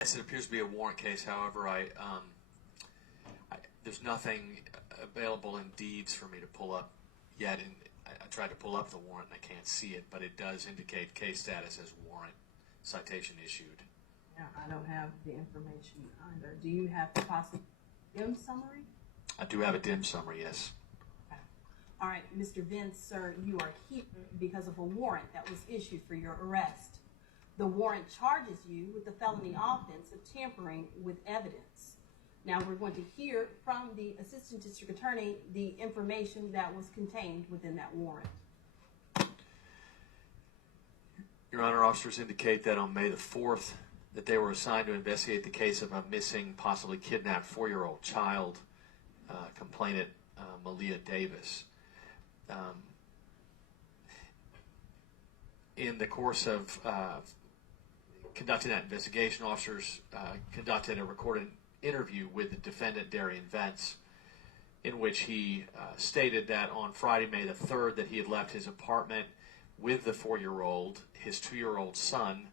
Yes, it appears to be a warrant case. However, there's nothing available in deeds for me to pull up yet. And I tried to pull up the warrant and I can't see it, but it does indicate case status as warrant, citation issued. Yeah, I don't have the information either. Do you have the possible DIM summary? I do have a dim summary, yes. Okay. All right, Mr. Vince, sir, you are here because of a warrant that was issued for your arrest. The warrant charges you with the felony offense of tampering with evidence. Now we're going to hear from the Assistant District Attorney the information that was contained within that warrant. Your Honor, officers indicate that on May the 4th that they were assigned to investigate the case of a missing, possibly kidnapped 4-year-old child, complainant Malia Davis. In the course of conducting that investigation, officers conducted a recorded interview with the defendant, Darian Vence, in which he stated that on Friday, May the 3rd, that he had left his apartment with the 4-year-old, his 2-year-old son,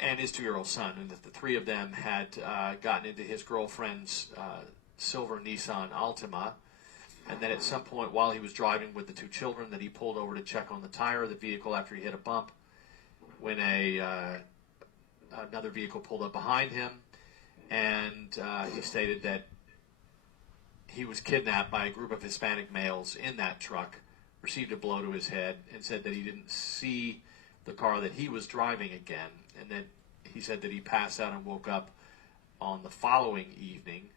and that the three of them had gotten into his girlfriend's silver Nissan Altima, and then at some point while he was driving with the two children that he pulled over to check on the tire of the vehicle after he hit a bump when another vehicle pulled up behind him, and he stated that he was kidnapped by a group of Hispanic males in that truck, received a blow to his head, and said that he didn't see the car that he was driving again, and then he said that he passed out and woke up on the following evening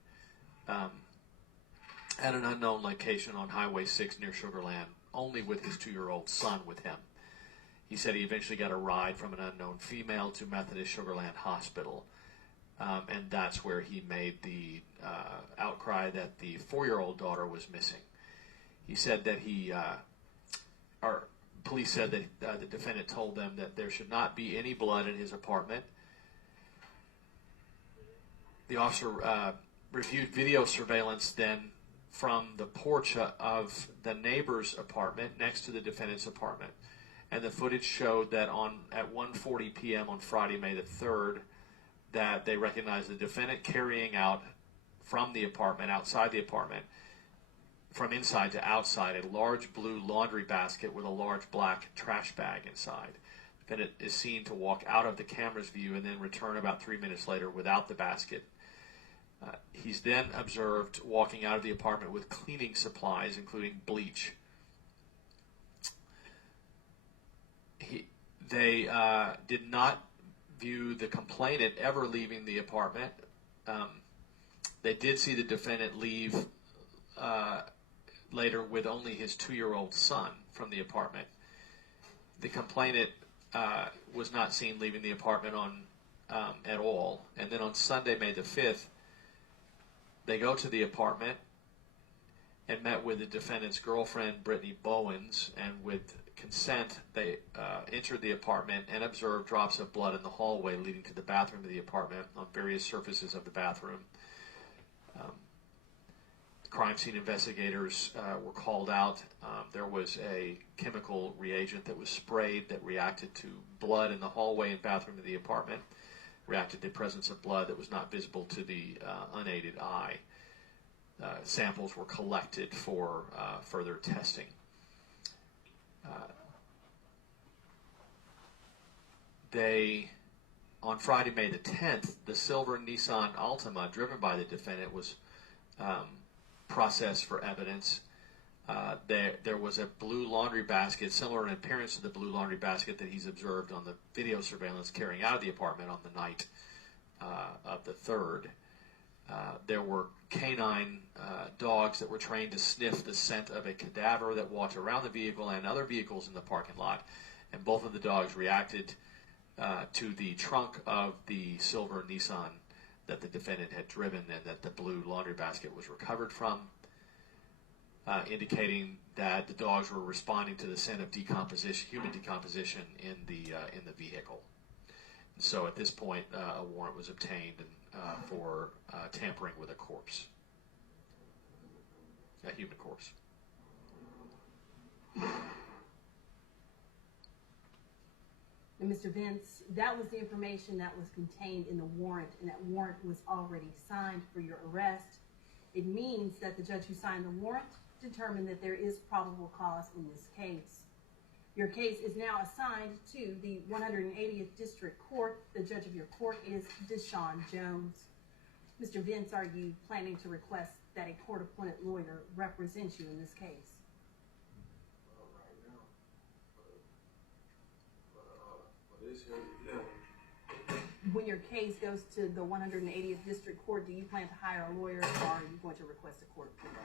at an unknown location on Highway 6 near Sugar Land, only with his 2-year-old son with him. He said he eventually got a ride from an unknown female to Methodist Sugar Land Hospital, and that's where he made the outcry that the 4-year-old daughter was missing. He said that police said that the defendant told them that there should not be any blood in his apartment. The officer reviewed video surveillance then from the porch of the neighbor's apartment next to the defendant's apartment. And the footage showed that at 1:40 p.m. on Friday, May the 3rd, that they recognized the defendant carrying out from the apartment, outside the apartment, from inside to outside, a large blue laundry basket with a large black trash bag inside. The defendant is seen to walk out of the camera's view and then return about 3 minutes later without the basket. He's then observed walking out of the apartment with cleaning supplies, including bleach. They did not view the complainant ever leaving the apartment. They did see the defendant leave later with only his 2-year-old son from the apartment. The complainant was not seen leaving the apartment at all. And then on Sunday, May the 5th, they go to the apartment and met with the defendant's girlfriend, Brittany Bowens, and with consent, they entered the apartment and observed drops of blood in the hallway leading to the bathroom of the apartment on various surfaces of the bathroom. Crime scene investigators were called out. There was a chemical reagent that was sprayed that reacted to blood in the hallway and bathroom of the apartment, reacted to the presence of blood that was not visible to the unaided eye. Samples were collected for further testing. On Friday, May the 10th, the silver Nissan Altima driven by the defendant was processed for evidence. There was a blue laundry basket, similar in appearance to the blue laundry basket that he's observed on the video surveillance carrying out of the apartment on the night of the 3rd. There were canine dogs that were trained to sniff the scent of a cadaver that walked around the vehicle and other vehicles in the parking lot, and both of the dogs reacted to the trunk of the silver Nissan that the defendant had driven and that the blue laundry basket was recovered from, indicating that the dogs were responding to the scent of decomposition, human decomposition in the vehicle. And so at this point, a warrant was obtained for tampering with a corpse, a human corpse. And Mr. Vince, that was the information that was contained in the warrant, and that warrant was already signed for your arrest. It means that the judge who signed the warrant determined that there is probable cause in this case. Your case is now assigned to the 180th District Court. The judge of your court is Deshaun Jones. Mr. Vince, are you planning to request that a court-appointed lawyer represent you in this case? Right now. But it's here, yeah. When your case goes to the 180th District Court, do you plan to hire a lawyer, or are you going to request a court appointment?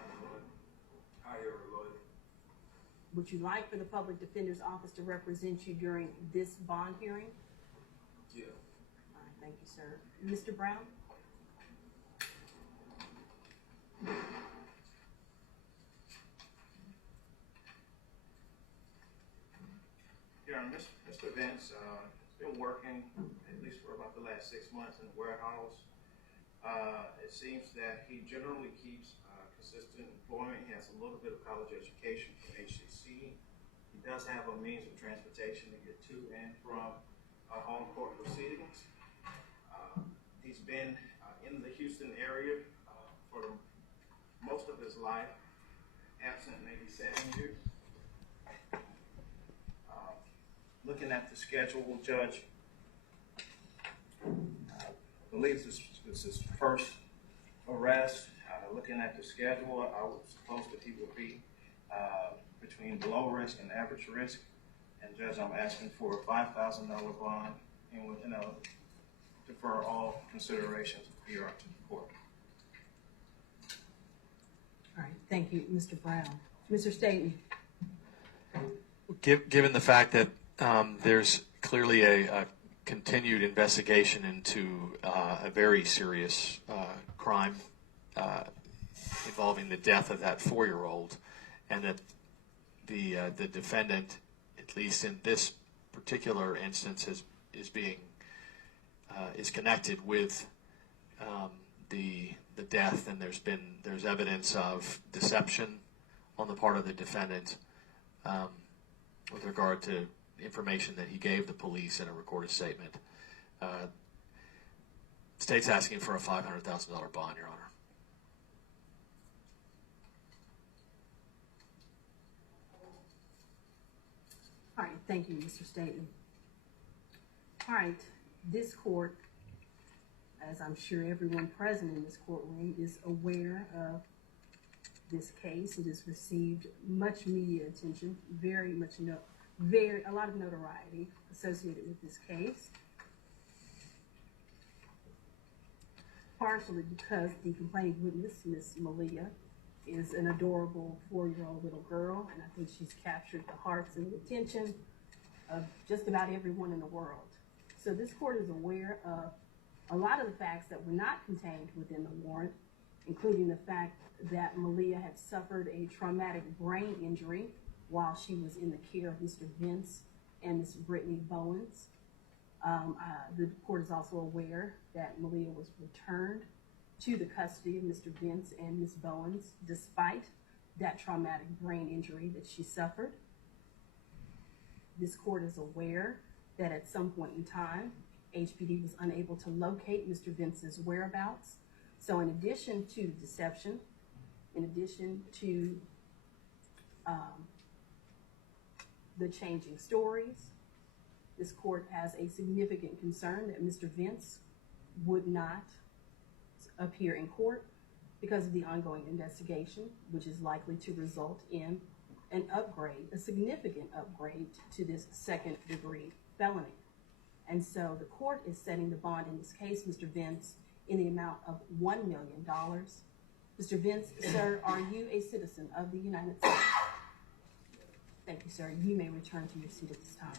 Hire a lawyer. Would you like for the Public Defender's Office to represent you during this bond hearing? Yeah. All right, thank you, sir. Mr. Brown? Yeah, Mr. Vince has been working at least for about the last 6 months in the warehouse. It seems that he generally keeps consistent employment. He has a little bit of college education from HCC. He does have a means of transportation to get to and from home court proceedings. He's been in the Houston area for most of his life, absent maybe 7 years. Looking at the schedule, Judge, I believe this is his first arrest. Looking at the schedule, I would suppose that he would be between below risk and average risk. And Judge, I'm asking for a $5,000 bond and would defer all considerations of PR to the court. All right, thank you, Mr. Brown. Mr. Staten? Given the fact that there's clearly a continued investigation into a very serious crime involving the death of that 4-year-old, and that the defendant, at least in this particular instance, is connected with the death, and there's evidence of deception on the part of the defendant with regard to information that he gave the police in a recorded statement. State's asking for a $500,000 bond, Your Honor. All right, thank you, Mr. Staten. All right, this court, as I'm sure everyone present in this courtroom is aware of this case, it has received much media attention, a lot of notoriety associated with this case, partially because the complaining witness, Miss Malia, is an adorable 4-year-old little girl, and I think she's captured the hearts and the attention of just about everyone in the world. So this court is aware of a lot of the facts that were not contained within the warrant, including the fact that Malia had suffered a traumatic brain injury while she was in the care of Mr. Vince and Miss Brittany Bowens. The court is also aware that Malia was returned to the custody of Mr. Vince and Miss Bowens despite that traumatic brain injury that she suffered. This court is aware that at some point in time, HPD was unable to locate Mr. Vince's whereabouts. So in addition to deception, in addition to the changing stories, this court has a significant concern that Mr. Vince would not appear in court because of the ongoing investigation, which is likely to result in an upgrade, a significant upgrade to this second-degree felony. And so the court is setting the bond in this case, Mr. Vince, in the amount of $1 million. Mr. Vince, sir, are you a citizen of the United States? Thank you, sir. You may return to your seat at this time.